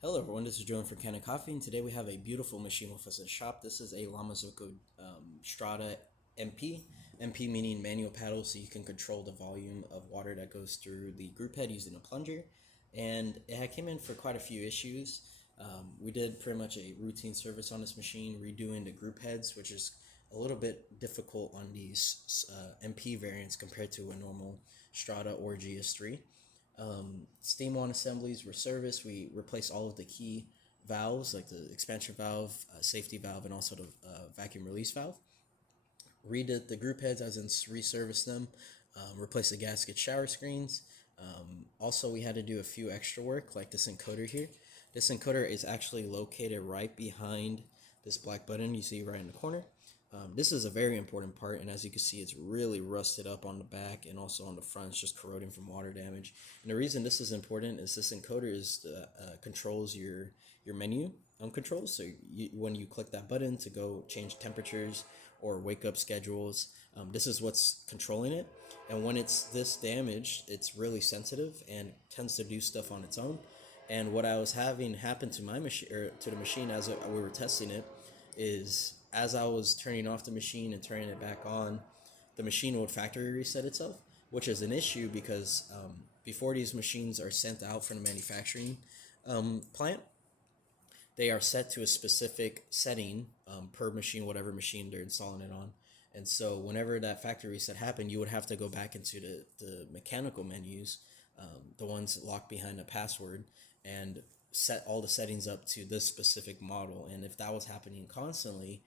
Hello everyone, this is Jordan from Kanen Coffee, and today we have a beautiful machine with us in the shop. This is a Lamazoco Strada MP. MP meaning manual paddle, so you can control the volume of water that goes through the group head using a plunger. And it came in for quite a few issues. We did pretty much a routine service on this machine, redoing the group heads, which is a little bit difficult on these MP variants compared to a normal Strada or GS3. Steam on assemblies were serviced. We replaced all of the key valves, like the expansion valve, safety valve, and also the vacuum release valve. Redid the group heads, as in reserviced them. Replaced the gasket shower screens. Also, we had to do a few extra work, like this encoder here. This encoder is actually located right behind this black button you see right in the corner. This is a very important part, and as you can see, it's really rusted up on the back and also on the front. It's just corroding from water damage. And the reason this is important is this encoder controls your menu controls. So when you click that button to go change temperatures or wake up schedules, this is what's controlling it. And when it's this damaged, it's really sensitive and tends to do stuff on its own. And what I was having happen to my machine, or to the machine as we were testing it, is as I was turning off the machine and turning it back on, the machine would factory reset itself, which is an issue because before these machines are sent out from the manufacturing plant, they are set to a specific setting per machine, whatever machine they're installing it on. And so whenever that factory reset happened, you would have to go back into the mechanical menus, the ones locked behind a password, and set all the settings up to this specific model. And if that was happening constantly,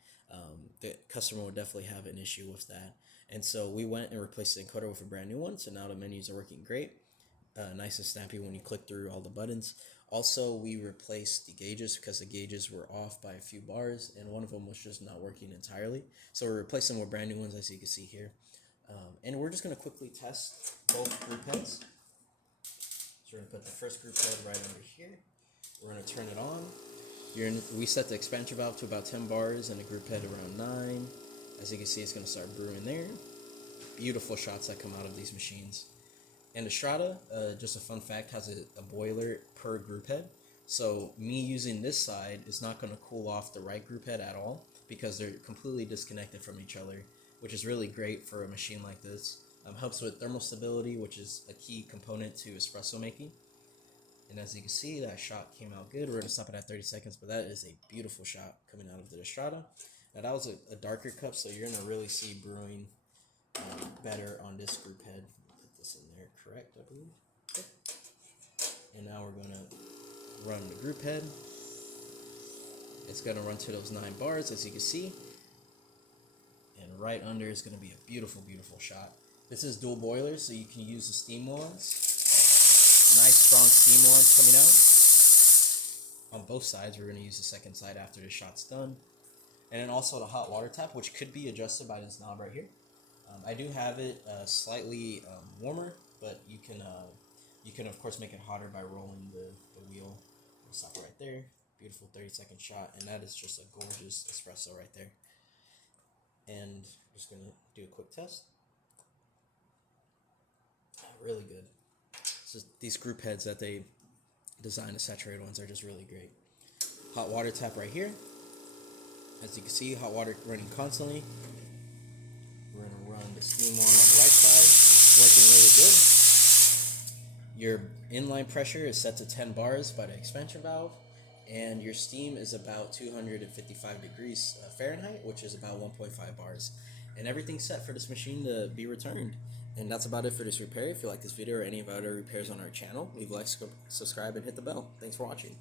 the customer would definitely have an issue with that. And so we went and replaced the encoder with a brand new one. So now the menus are working great. Nice and snappy when you click through all the buttons. Also, we replaced the gauges because the gauges were off by a few bars, and one of them was just not working entirely. So we're replacing them with brand new ones, as you can see here. And we're just going to quickly test both group heads. So we're going to put the first group head right under here. We're going to turn it on. We set the expansion valve to about 10 bars and the group head around 9. As you can see, it's going to start brewing there. Beautiful shots that come out of these machines. And the Strada, just a fun fact, has a boiler per group head. So me using this side is not going to cool off the right group head at all because they're completely disconnected from each other, which is really great for a machine like this. Helps with thermal stability, which is a key component to espresso making. And as you can see, that shot came out good. We're going to stop it at 30 seconds, but that is a beautiful shot coming out of the Strada. Now that was a darker cup, so you're going to really see brewing better on this group head. Put this in there correct, I believe. Okay. And now we're going to run the group head. It's going to run to those 9 bars, as you can see. And right under is going to be a beautiful, beautiful shot. This is dual boilers, so you can use the steam ones. Nice strong steam ones coming out. On both sides, we're going to use the second side after the shot's done. And then also the hot water tap, which could be adjusted by this knob right here. I do have it slightly warmer, but you can of course make it hotter by rolling the wheel. We'll stop right there. Beautiful 30-second shot, and that is just a gorgeous espresso right there. And I'm just going to do a quick test. Really good. So these group heads that they design, the saturated ones, are just really great. Hot water tap right here. As you can see, hot water running constantly. We're going to run the steam on the right side, working really good. Your inline pressure is set to 10 bars by the expansion valve, and your steam is about 255 degrees Fahrenheit, which is about 1.5 bars. And everything's set for this machine to be returned. And that's about it for this repair. If you like this video or any of our other repairs on our channel, leave a like, subscribe, and hit the bell. Thanks for watching.